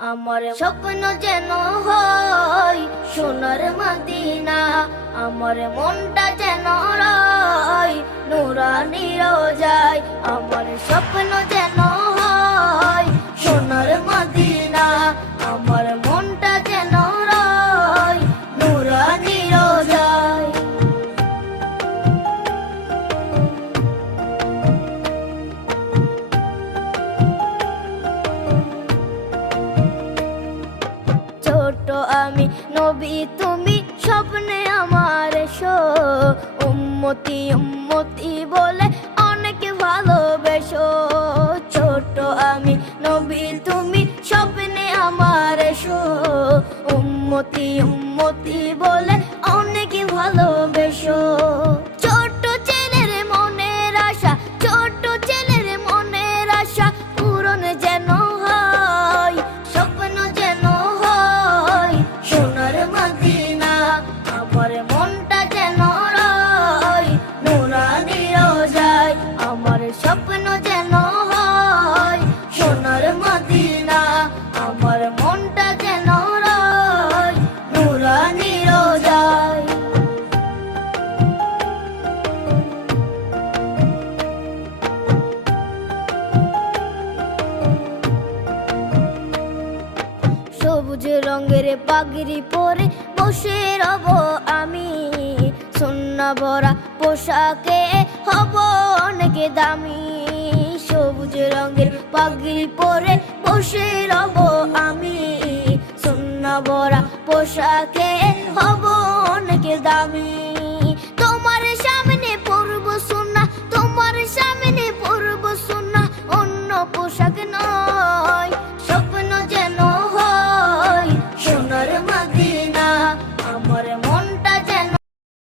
আমার স্বপ্ন যেন হয় সোনার মদিনা, আমার মনটা যেন রয়, নুরানি যায় আমার স্বপ্ন যেন আমি নবী, তুমি স্বপ্নে আমার এসো। উম্মতি উম্মতি বলে অনেক ভালোবেসো। ছোট আমি নবী, তুমি স্বপ্নে আমার এসো। উম্মতি উম্মতি বলে যেন আমার স্বপ্ন যেন হয়। সোনার মদিনা, আমার মনটা যেন রয় সবুজ রঙের পাগড়ি পরে বসে রব ভরা পোশাকে হব অনেক দামি। সবুজ রঙের পাগড়ি পরে বসে রব আমি। সোনা ভরা পোশাকে হব অনেক দামি। তোমার সামনে পরব সোনা, তোমার সামনে পরব সোনা। অন্য পোশাক নয়, স্বপ্ন যেন হয় সোনার মাগে